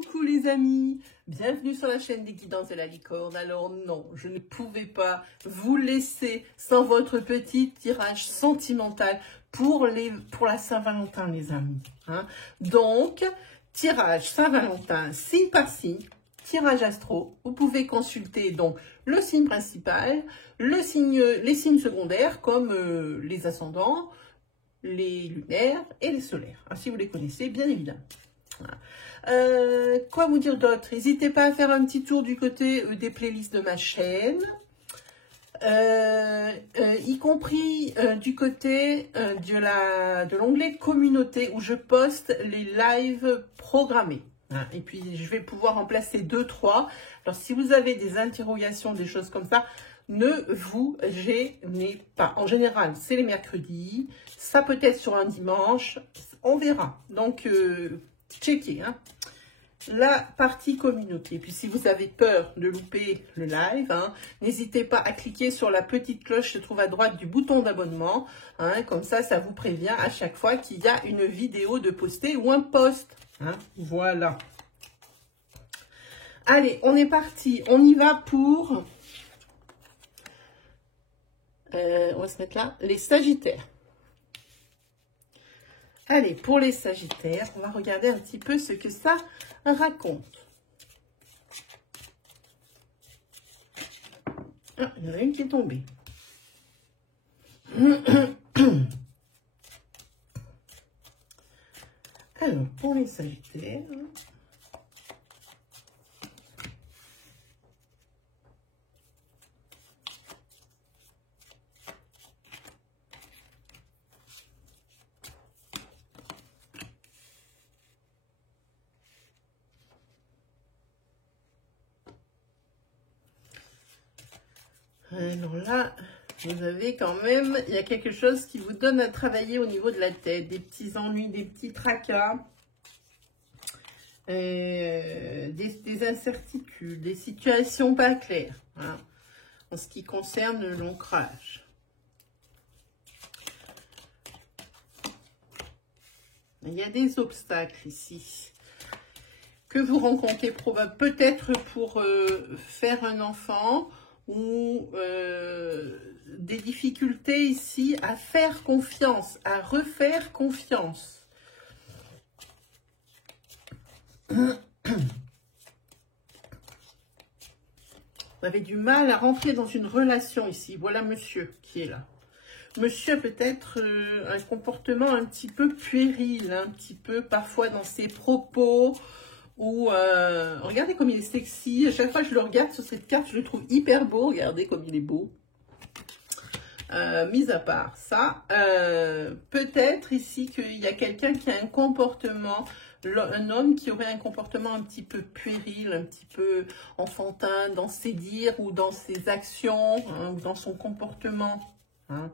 Coucou les amis, bienvenue sur la chaîne des guidances de la licorne. Alors non, je ne pouvais pas vous laisser sans votre petit tirage sentimental pour la Saint-Valentin les amis. Hein. Donc, tirage Saint-Valentin signe par signe, tirage astro. Vous pouvez consulter donc le signe principal, les signes secondaires comme les ascendants, les lunaires et les solaires. Hein, si vous les connaissez, bien évidemment. Quoi vous dire d'autre? N'hésitez pas à faire un petit tour du côté des playlists de ma chaîne, y compris du côté de l'onglet communauté où je poste les lives programmés. Hein, et puis je vais pouvoir en placer 2-3. Alors si vous avez des interrogations, des choses comme ça, ne vous gênez pas. En général, c'est les mercredis. Ça peut être sur un dimanche. On verra. Donc, checkez. Hein. La partie communauté. Puis, si vous avez peur de louper le live, hein, n'hésitez pas à cliquer sur la petite cloche qui se trouve à droite du bouton d'abonnement. Hein, comme ça, ça vous prévient à chaque fois qu'il y a une vidéo de postée ou un post. Hein, voilà. Allez, on est parti. On y va pour... on va se mettre là, les Sagittaires. Allez, pour les Sagittaires, on va regarder un petit peu ce que ça raconte. Ah, il y en a une qui est tombée. Alors, pour les Sagittaires... Alors là, vous avez quand même, il y a quelque chose qui vous donne à travailler au niveau de la tête, des petits ennuis, des petits tracas, des incertitudes, des situations pas claires, hein, en ce qui concerne l'ancrage. Il y a des obstacles ici que vous rencontrez peut-être pour faire un enfant, ou des difficultés ici à faire confiance, à refaire confiance. Vous avez du mal à rentrer dans une relation ici. Voilà monsieur qui est là. Monsieur a peut-être un comportement un petit peu puéril, un petit peu parfois dans ses propos. Ou regardez comme il est sexy. À chaque fois que je le regarde sur cette carte, je le trouve hyper beau. Regardez comme il est beau. Mis à part ça, peut-être ici qu'il y a quelqu'un qui a un comportement, un homme qui aurait un comportement un petit peu puéril, un petit peu enfantin dans ses dires ou dans ses actions, hein, ou dans son comportement. Hein.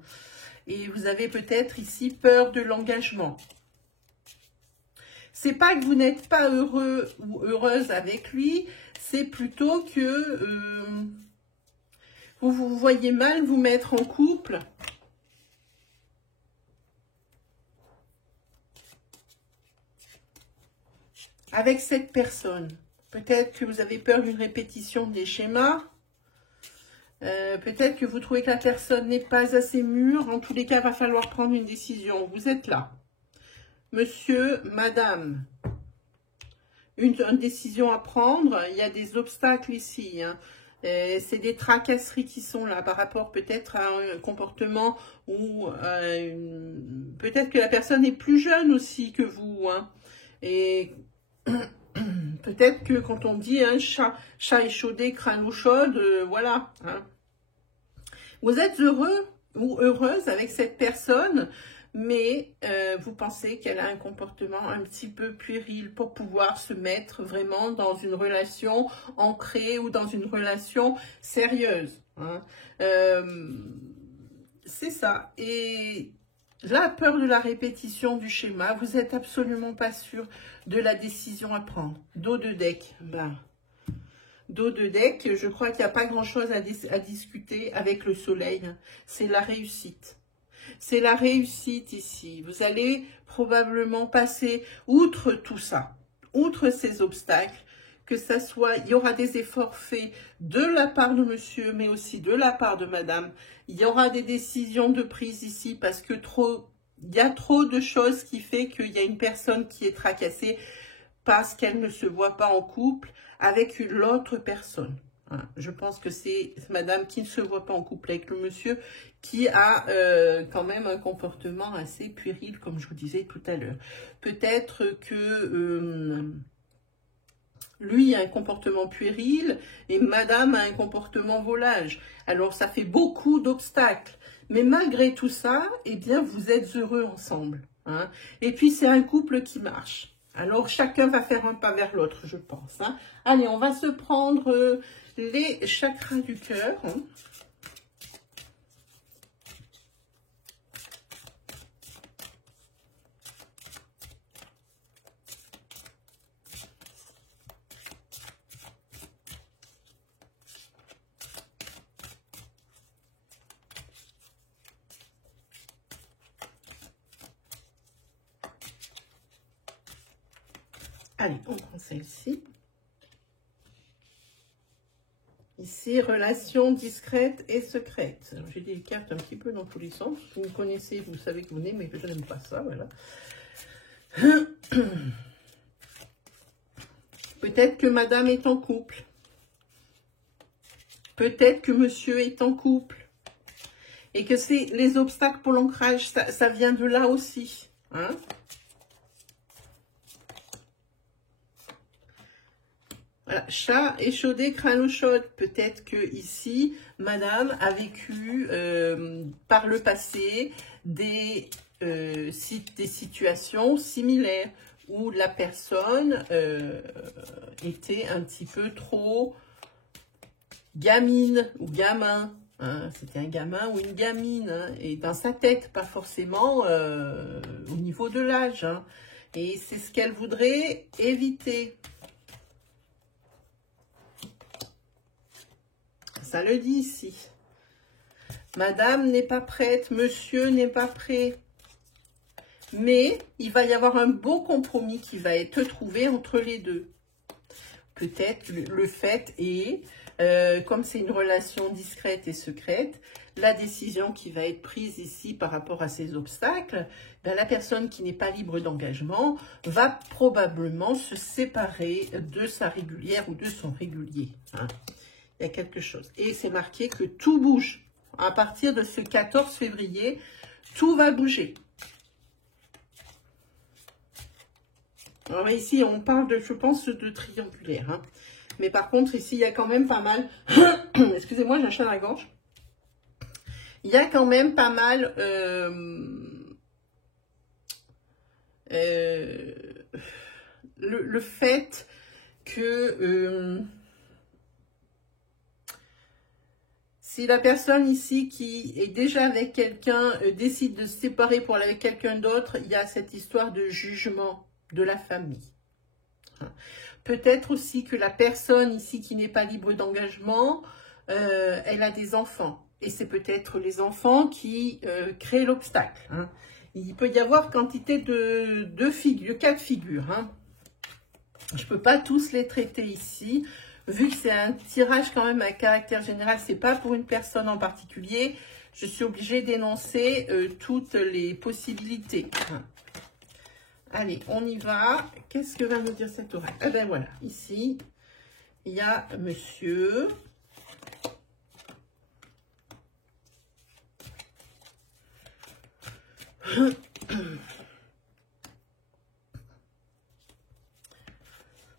Et vous avez peut-être ici peur de l'engagement. C'est pas que vous n'êtes pas heureux ou heureuse avec lui, c'est plutôt que vous vous voyez mal vous mettre en couple. Avec cette personne. Peut-être que vous avez peur d'une répétition des schémas. Peut-être que vous trouvez que la personne n'est pas assez mûre. En tous les cas, il va falloir prendre une décision. Vous êtes là. Monsieur, madame, une décision à prendre, il y a des obstacles ici, hein. C'est des tracasseries qui sont là par rapport peut-être à un comportement ou peut-être que la personne est plus jeune aussi que vous, hein. Et peut-être que quand on dit hein, chat échaudé, crâne eau chaude, voilà. Hein. Vous êtes heureux ou heureuse avec cette personne, mais vous pensez qu'elle a un comportement un petit peu puéril pour pouvoir se mettre vraiment dans une relation ancrée ou dans une relation sérieuse. Hein. C'est ça. Et la peur de la répétition du schéma, vous n'êtes absolument pas sûr de la décision à prendre. Dos de deck, ben, dos de deck, je crois qu'il n'y a pas grand-chose à discuter avec le soleil. C'est la réussite. C'est la réussite ici. Vous allez probablement passer outre tout ça. outre ces obstacles, que ça soit, il y aura des efforts faits de la part de monsieur, mais aussi de la part de madame. Il y aura des décisions de prise ici parce que il y a trop de choses qui fait qu'il y a une personne qui est tracassée parce qu'elle ne se voit pas en couple avec l'autre personne. Voilà. Je pense que c'est madame qui ne se voit pas en couple avec le monsieur qui a quand même un comportement assez puéril, comme je vous disais tout à l'heure. Peut-être que lui a un comportement puéril et madame a un comportement volage. Alors ça fait beaucoup d'obstacles. Mais malgré tout ça, eh bien vous êtes heureux ensemble. Hein. Et puis c'est un couple qui marche. Alors chacun va faire un pas vers l'autre, je pense. Hein. Allez, on va se prendre les chakras du cœur. Hein. Allez, on prend celle-ci. Ici, relations discrètes et secrètes. J'ai des cartes un petit peu dans tous les sens. Vous me connaissez, vous savez que vous n'aimez, mais je n'aime pas ça, voilà. Peut-être que madame est en couple. Peut-être que monsieur est en couple. Et que c'est les obstacles pour l'ancrage, ça vient de là aussi. Hein? Voilà, chat échaudé, crâne au chaud. Peut-être que ici, madame a vécu par le passé des situations similaires où la personne était un petit peu trop gamine ou gamin. Hein, c'était un gamin ou une gamine. Hein, et dans sa tête, pas forcément au niveau de l'âge. Hein, et c'est ce qu'elle voudrait éviter. Ça le dit ici. Madame n'est pas prête, monsieur n'est pas prêt. Mais il va y avoir un beau compromis qui va être trouvé entre les deux. Peut-être le fait est, comme c'est une relation discrète et secrète, la décision qui va être prise ici par rapport à ces obstacles, ben, la personne qui n'est pas libre d'engagement va probablement se séparer de sa régulière ou de son régulier. Hein. Il y a quelque chose. Et c'est marqué que tout bouge. À partir de ce 14 février, tout va bouger. Alors ici, on parle, de, je pense, de triangulaire. Hein. Mais par contre, ici, il y a quand même pas mal... Excusez-moi, j'ai un chat à la gorge. Il y a quand même pas mal... le fait que... si la personne ici qui est déjà avec quelqu'un décide de se séparer pour aller avec quelqu'un d'autre, il y a cette histoire de jugement de la famille. Peut-être aussi que la personne ici qui n'est pas libre d'engagement, elle a des enfants. Et c'est peut-être les enfants qui créent l'obstacle. Hein. Il peut y avoir quantité de cas de figure. Hein. Je ne peux pas tous les traiter ici. Vu que c'est un tirage quand même à caractère général, c'est pas pour une personne en particulier, je suis obligée d'énoncer toutes les possibilités. Allez, on y va. Qu'est-ce que va nous dire cet oracle? Eh ben voilà, ici, il y a monsieur.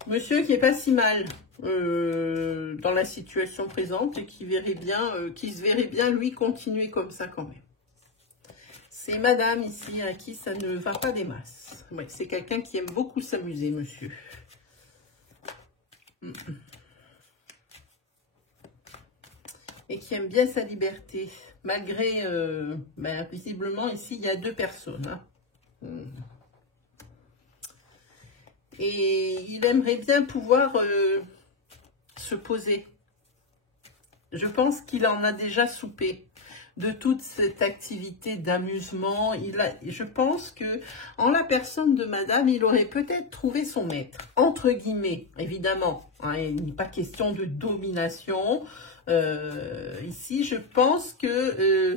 Monsieur qui est pas si mal. Dans la situation présente et qui verrait bien, qui se verrait bien lui continuer comme ça quand même. C'est madame ici à qui ça ne va pas des masses. Ouais, c'est quelqu'un qui aime beaucoup s'amuser, monsieur. Et qui aime bien sa liberté. Malgré, ben, visiblement ici il y a deux personnes. Hein. Et il aimerait bien pouvoir... se poser. Je pense qu'il en a déjà soupé. de toute cette activité d'amusement. Je pense que en la personne de madame, il aurait peut-être trouvé son maître, entre guillemets, évidemment. Hein, il n'est pas question de domination. Ici, je pense que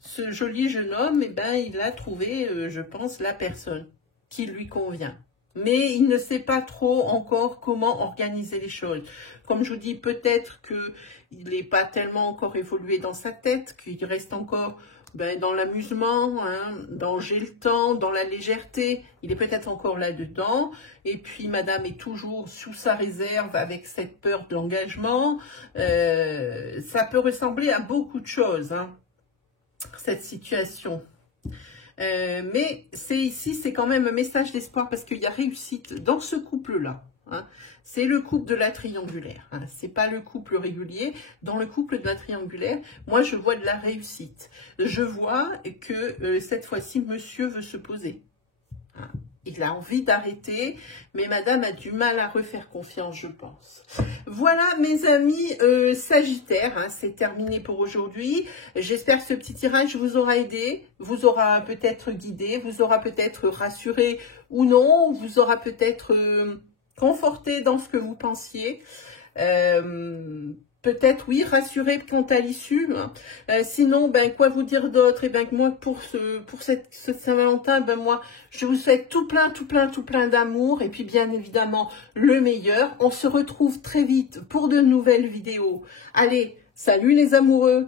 ce joli jeune homme, eh ben, il a trouvé, je pense, la personne qui lui convient. Mais il ne sait pas trop encore comment organiser les choses. Comme je vous dis, peut-être qu'il n'est pas tellement encore évolué dans sa tête, qu'il reste encore dans l'amusement, hein, dans j'ai le temps, dans la légèreté. Il est peut-être encore là-dedans. Et puis, madame est toujours sous sa réserve avec cette peur de l'engagement. Ça peut ressembler à beaucoup de choses, hein, cette situation. Mais ici, c'est quand même un message d'espoir parce qu'il y a réussite dans ce couple-là. Hein. C'est le couple de la triangulaire. Hein. C'est pas le couple régulier. Dans le couple de la triangulaire, moi, je vois de la réussite. Je vois que cette fois-ci, monsieur veut se poser. Hein. Il a envie d'arrêter, mais madame a du mal à refaire confiance, je pense. Voilà, mes amis Sagittaires, hein, c'est terminé pour aujourd'hui. J'espère que ce petit tirage vous aura aidé, vous aura peut-être guidé, vous aura peut-être rassuré ou non, vous aura peut-être conforté dans ce que vous pensiez. Peut-être, oui, rassuré quant à l'issue. Hein. Sinon, quoi vous dire d'autre? Et que moi, pour ce Saint-Valentin, moi, je vous souhaite tout plein d'amour. Et puis, bien évidemment, le meilleur. On se retrouve très vite pour de nouvelles vidéos. Allez, salut les amoureux!